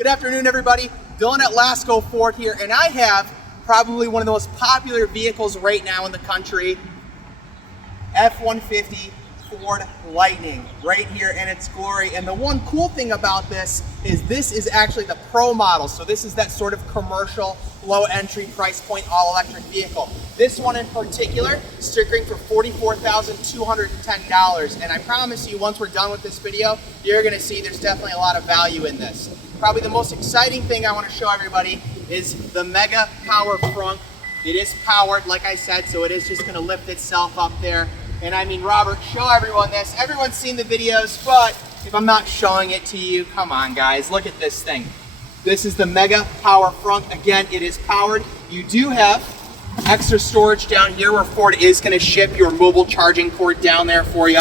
Good afternoon, everybody. Dylan at Lasco Ford here, and I have probably one of the most popular vehicles right now in the country, F-150 Ford Lightning, right here in its glory. And the one cool thing about this is actually the Pro model. So this is that sort of commercial, low entry price point, all-electric vehicle. This one in particular is stickering for $44,210. And I promise you, once we're done with this video, you're gonna see there's definitely a lot of value in this. Probably the most exciting thing I wanna show everybody is the Mega Power Frunk. It is powered, like I said, so it is just gonna lift itself up there. And I mean, Robert, show everyone this. Everyone's seen the videos, but if I'm not showing it to you, come on guys, look at this thing. This is the Mega Power Frunk. Again, it is powered. You do have extra storage down here where Ford is gonna ship your mobile charging cord down there for you.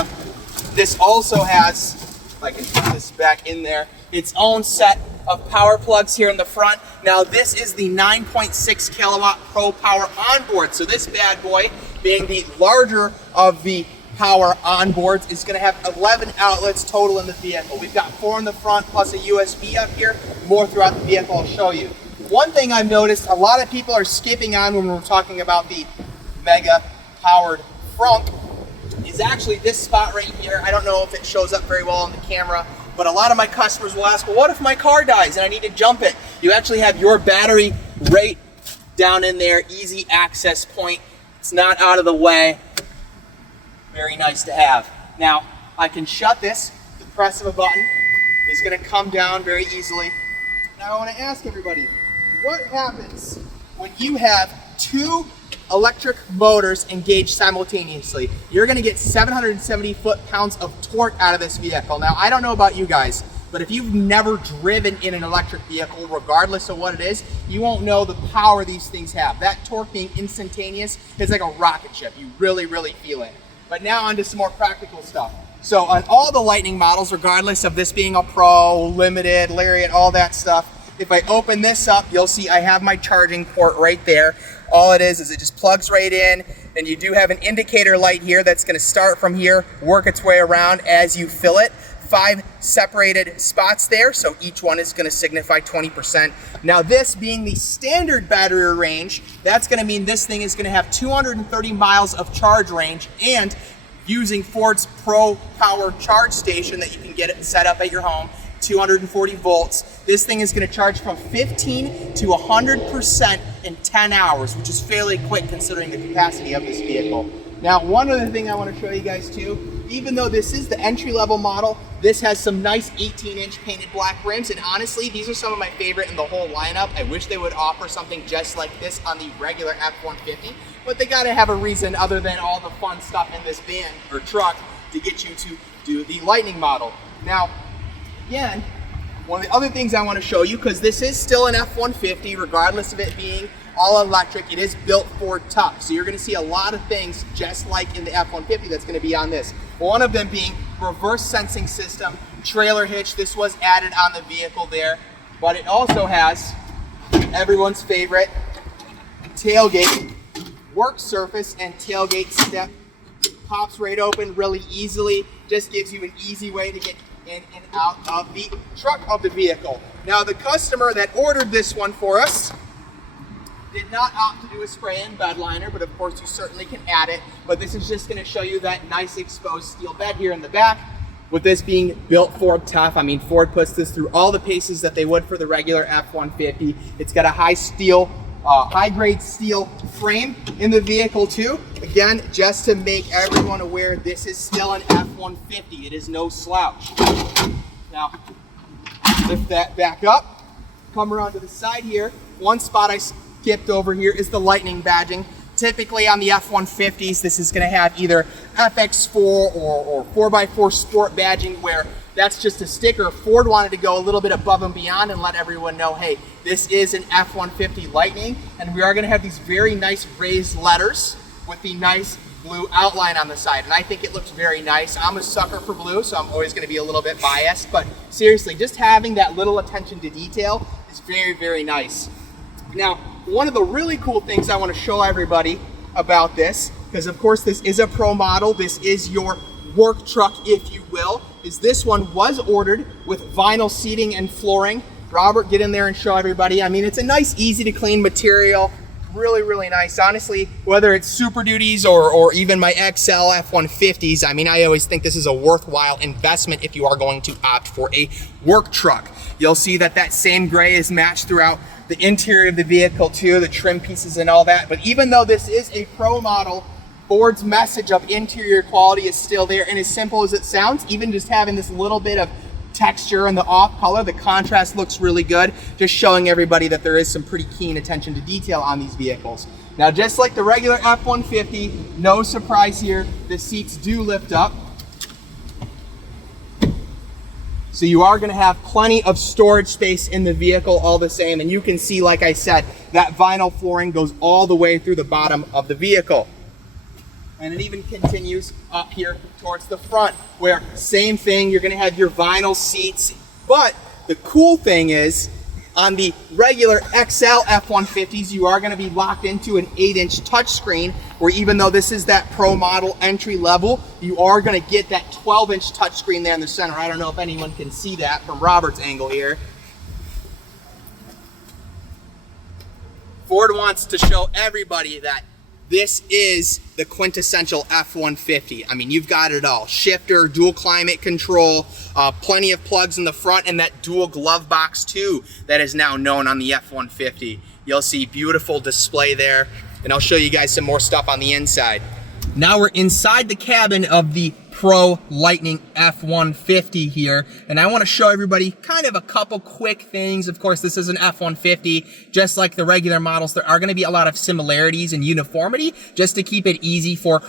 This also has, if I can put this back in there, its own set of power plugs here in the front. Now this is the 9.6 kilowatt Pro Power onboard. So this bad boy, being the larger of the power onboards, is gonna have 11 outlets total in the vehicle. We've got 4 in the front plus a USB up here, more throughout the vehicle I'll show you. One thing I've noticed a lot of people are skipping on when we're talking about the Mega Powered Frunk is actually this spot right here. I don't know if it shows up very well on the camera, but a lot of my customers will ask, well, what if my car dies and I need to jump it? You actually have your battery right down in there, easy access point. It's not out of the way. Very nice to have. Now, I can shut this. The press of a button is gonna come down very easily. Now I wanna ask everybody, what happens when you have 2 electric motors engaged simultaneously? You're gonna get 770 foot-pounds of torque out of this vehicle. Now, I don't know about you guys, but if you've never driven in an electric vehicle, regardless of what it is, you won't know the power these things have. That torque being instantaneous is like a rocket ship. You really, really feel it. But now onto some more practical stuff. So on all the Lightning models, regardless of this being a Pro, Limited, Lariat, all that stuff, if I open this up, you'll see I have my charging port right there. All it is it just plugs right in, and you do have an indicator light here that's gonna start from here, work its way around as you fill it. 5 separated spots there, so each one is gonna signify 20%. Now this being the standard battery range, that's gonna mean this thing is gonna have 230 miles of charge range, and using Ford's Pro Power charge station that you can get it set up at your home, 240 volts. This thing is gonna charge from 15 to 100% in 10 hours, which is fairly quick considering the capacity of this vehicle. Now, one other thing I wanna show you guys too, even though this is the entry-level model, this has some nice 18-inch painted black rims, and honestly, these are some of my favorite in the whole lineup. I wish they would offer something just like this on the regular F-150, but they gotta have a reason other than all the fun stuff in this van or truck to get you to do the Lightning model. Now, again, one of the other things I want to show you, because this is still an F-150, regardless of it being all electric, it is built Ford tough. So you're going to see a lot of things just like in the F-150 that's going to be on this. One of them being reverse sensing system, trailer hitch. This was added on the vehicle there, but it also has everyone's favorite tailgate work surface and tailgate step. Pops right open really easily, just gives you an easy way to get in and out of the truck of the vehicle. Now the customer that ordered this one for us did not opt to do a spray-in bed liner, but of course you certainly can add it. But this is just gonna show you that nice exposed steel bed here in the back. With this being built Ford tough, I mean, Ford puts this through all the paces that they would for the regular F-150. It's got a high-grade steel frame in the vehicle too. Again, just to make everyone aware, this is still an F-150. It is no slouch. Now, lift that back up, come around to the side here. One spot I skipped over here is the Lightning badging. Typically on the F-150s, this is gonna have either FX4 or 4x4 Sport badging, where that's just a sticker. Ford wanted to go a little bit above and beyond and let everyone know, hey, this is an F-150 Lightning, and we are gonna have these very nice raised letters with the nice blue outline on the side, and I think it looks very nice. I'm a sucker for blue, so I'm always gonna be a little bit biased, but seriously, just having that little attention to detail is very, very nice. Now, one of the really cool things I wanna show everybody about this, because of course this is a Pro model, this is your work truck, if you will, is this one was ordered with vinyl seating and flooring Robert, get in there and show everybody. I mean, it's a nice, easy to clean material. Really, really nice. Honestly, whether it's Super Duties or even my XL F150s, I mean, I always think this is a worthwhile investment if you are going to opt for a work truck. You'll see that that same gray is matched throughout the interior of the vehicle too, the trim pieces and all that. But even though this is a Pro model, Ford's message of interior quality is still there. And as simple as it sounds, even just having this little bit of texture and the off color, the contrast looks really good, just showing everybody that there is some pretty keen attention to detail on these vehicles. Now, just like the regular F-150, no surprise here, the seats do lift up. So you are going to have plenty of storage space in the vehicle all the same, and you can see, like I said, that vinyl flooring goes all the way through the bottom of the vehicle. And it even continues up here towards the front, where same thing, you're gonna have your vinyl seats. But the cool thing is, on the regular XL F-150s, you are gonna be locked into an 8-inch touchscreen, where even though this is that Pro model entry level, you are gonna get that 12-inch touchscreen there in the center. I don't know if anyone can see that from Robert's angle here. Ford wants to show everybody that this is the quintessential F-150. I mean, you've got it all. Shifter, dual climate control, plenty of plugs in the front, and that dual glove box too that is now known on the F-150. You'll see beautiful display there, and I'll show you guys some more stuff on the inside. Now we're inside the cabin of the Pro Lightning F-150 here, and I want to show everybody kind of a couple quick things. Of course, this is an F-150, just like the regular models. There are going to be a lot of similarities and uniformity, just to keep it easy for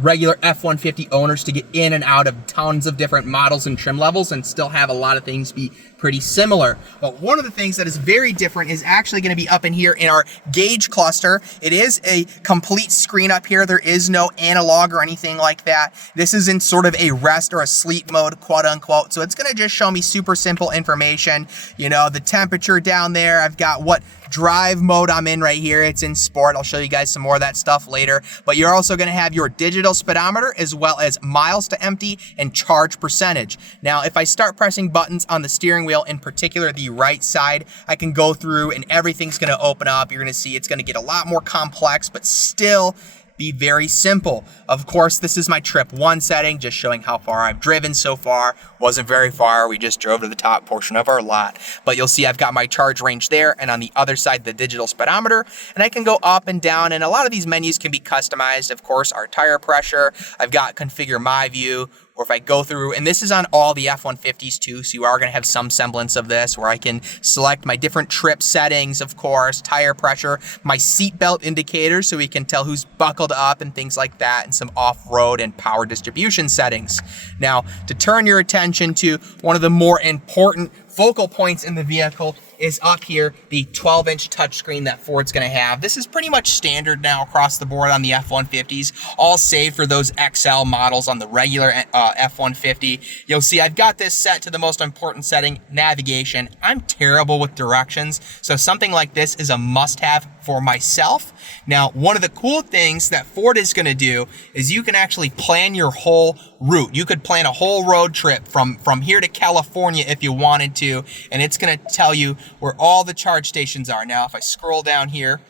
regular F-150 owners to get in and out of tons of different models and trim levels and still have a lot of things be pretty similar. But one of the things that is very different is actually going to be up in here in our gauge cluster. It is a complete screen up here. There is no analog or anything like that. This is in sort of a rest or a sleep mode, quote unquote. So it's going to just show me super simple information. You know, the temperature down there. I've got what drive mode I'm in right here. It's in sport. I'll show you guys some more of that stuff later. But you're also going to have your digital speedometer, as well as miles to empty and charge percentage. Now, if I start pressing buttons on the steering wheel, in particular the right side, I can go through and everything's going to open up. You're going to see it's going to get a lot more complex, but still be very simple. Of course, this is my trip 1 setting, just showing how far I've driven so far. Wasn't very far. We just drove to the top portion of our lot. But you'll see I've got my charge range there, and on the other side, the digital speedometer, and I can go up and down, and a lot of these menus can be customized. Of course, our tire pressure. I've got configure my view, or if I go through, and this is on all the F-150s too, so you are gonna have some semblance of this, where I can select my different trip settings, of course, tire pressure, my seat belt indicators, so we can tell who's buckled up and things like that, and some off-road and power distribution settings. Now, to turn your attention to one of the more important focal points in the vehicle is up here, the 12-inch touchscreen that Ford's gonna have. This is pretty much standard now across the board on the F-150s, all save for those XL models on the regular F-150. You'll see I've got this set to the most important setting, navigation. I'm terrible with directions, so something like this is a must-have for myself. Now, one of the cool things that Ford is gonna do is you can actually plan your whole route. You could plan a whole road trip from here to California if you wanted to, and it's gonna tell you where all the charge stations are. Now, if I scroll down here,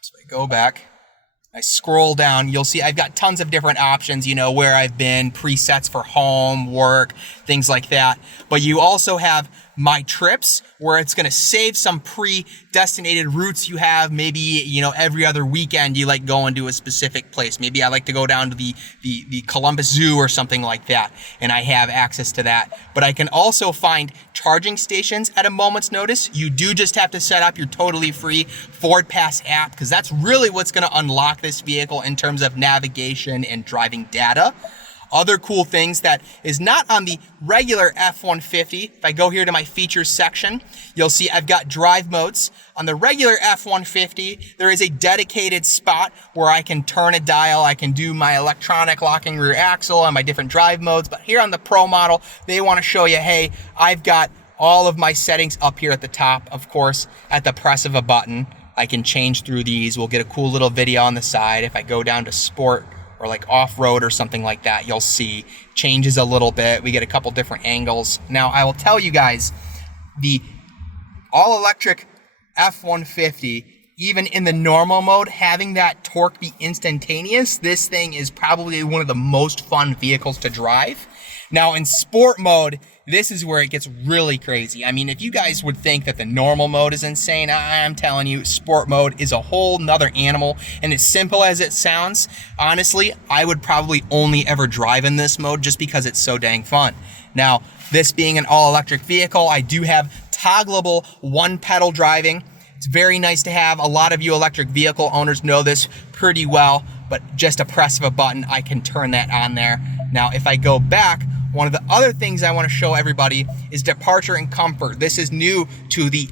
so I go back, I scroll down, you'll see I've got tons of different options, you know, where I've been, presets for home, work, things like that. But you also have my trips, where it's gonna save some pre-destinated routes you have. Maybe, you know, every other weekend you like going to a specific place. Maybe I like to go down to the Columbus Zoo or something like that, and I have access to that. But I can also find charging stations at a moment's notice. You do just have to set up your totally free Ford Pass app, because that's really what's gonna unlock this vehicle in terms of navigation and driving data. Other cool things that is not on the regular F-150, if I go here to my features section, you'll see I've got drive modes. On the regular F-150, there is a dedicated spot where I can turn a dial, I can do my electronic locking rear axle and my different drive modes. But here on the Pro model, they want to show you, hey, I've got all of my settings up here at the top. Of course, at the press of a button, I can change through these. We'll get a cool little video on the side. If I go down to sport, or like off-road or something like that, you'll see changes a little bit. We get a couple different angles. Now, I will tell you guys, the all-electric F-150, even in the normal mode, having that torque be instantaneous, this thing is probably one of the most fun vehicles to drive. Now in sport mode, this is where it gets really crazy. I mean, if you guys would think that the normal mode is insane, I'm telling you, sport mode is a whole nother animal. And as simple as it sounds, honestly, I would probably only ever drive in this mode just because it's so dang fun. Now, this being an all-electric vehicle, I do have toggleable one-pedal driving. It's very nice to have. A lot of you electric vehicle owners know this pretty well, but just a press of a button, I can turn that on there. Now, if I go back, one of the other things I want to show everybody is departure and comfort. This is new to the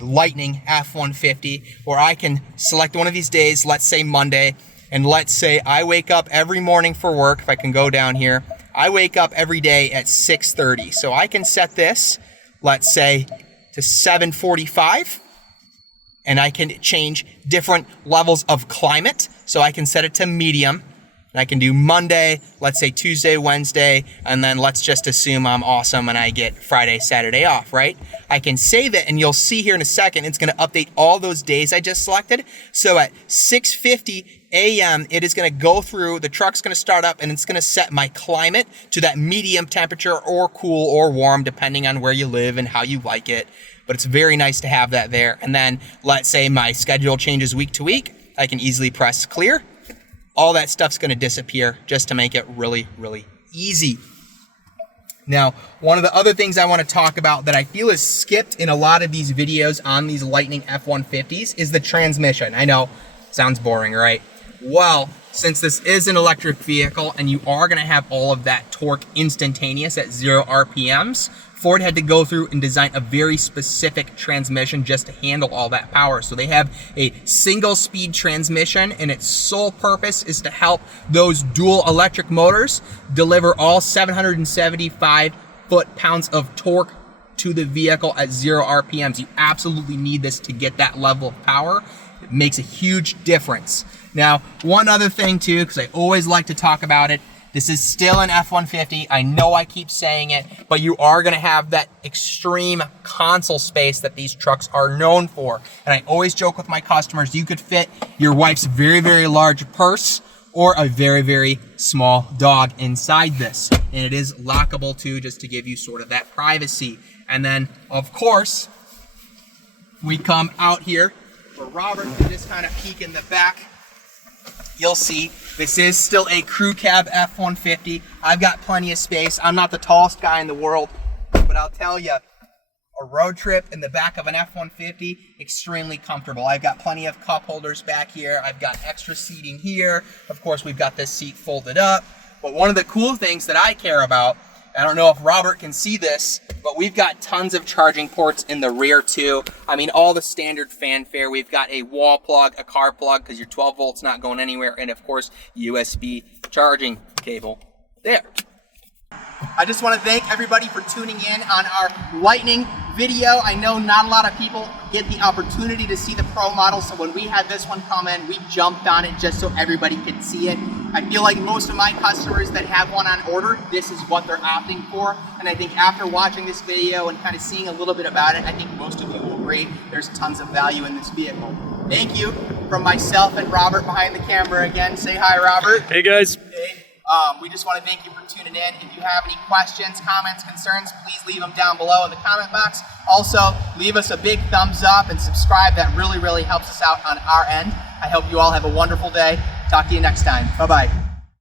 Lightning F-150, where I can select one of these days, let's say Monday, and let's say I wake up every morning for work. If I can go down here, I wake up every day at 6:30. So I can set this, let's say, to 7:45, and I can change different levels of climate. So I can set it to medium. And I can do Monday, let's say Tuesday, Wednesday, and then let's just assume I'm awesome and I get Friday, Saturday off, right? I can save it, and you'll see here in a second, it's gonna update all those days I just selected. So at 6:50 a.m., it is gonna go through, the truck's gonna start up, and it's gonna set my climate to that medium temperature or cool or warm, depending on where you live and how you like it. But it's very nice to have that there. And then let's say my schedule changes week to week, I can easily press clear. All that stuff's gonna disappear just to make it really, really easy. Now, one of the other things I wanna talk about that I feel is skipped in a lot of these videos on these Lightning F-150s is the transmission. I know, sounds boring, right? Well, since this is an electric vehicle and you are gonna have all of that torque instantaneous at 0 RPMs, Ford had to go through and design a very specific transmission just to handle all that power. So they have a single speed transmission, and its sole purpose is to help those dual electric motors deliver all 775 foot-pounds of torque to the vehicle at 0 RPMs. You absolutely need this to get that level of power. It makes a huge difference. Now, one other thing too, because I always like to talk about it, this is still an F-150. I know I keep saying it, but you are gonna have that extreme console space that these trucks are known for. And I always joke with my customers, you could fit your wife's very, very large purse or a very, very small dog inside this. And it is lockable too, just to give you sort of that privacy. And then, of course, we come out here for Robert to just kind of peek in the back. You'll see this is still a crew cab F-150. I've got plenty of space. I'm not the tallest guy in the world, but I'll tell you, a road trip in the back of an F-150, extremely comfortable. I've got plenty of cup holders back here. I've got extra seating here. Of course, we've got this seat folded up. But one of the cool things that I care about, I don't know if Robert can see this, but we've got tons of charging ports in the rear too. I mean, all the standard fanfare. We've got a wall plug, a car plug, because your 12 volt's not going anywhere, and of course, USB charging cable there. I just want to thank everybody for tuning in on our Lightning video. I know not a lot of people get the opportunity to see the Pro model, so when we had this one come in, we jumped on it just so everybody could see it. I feel like most of my customers that have one on order, this is what they're opting for. And I think after watching this video and kind of seeing a little bit about it, I think most of you will agree there's tons of value in this vehicle. Thank you from myself and Robert behind the camera again. Say hi, Robert. Hey, guys. Hey. We just want to thank you for tuning in. If you have any questions, comments, concerns, please leave them down below in the comment box. Also, leave us a big thumbs up and subscribe. That really, really helps us out on our end. I hope you all have a wonderful day. Talk to you next time. Bye-bye.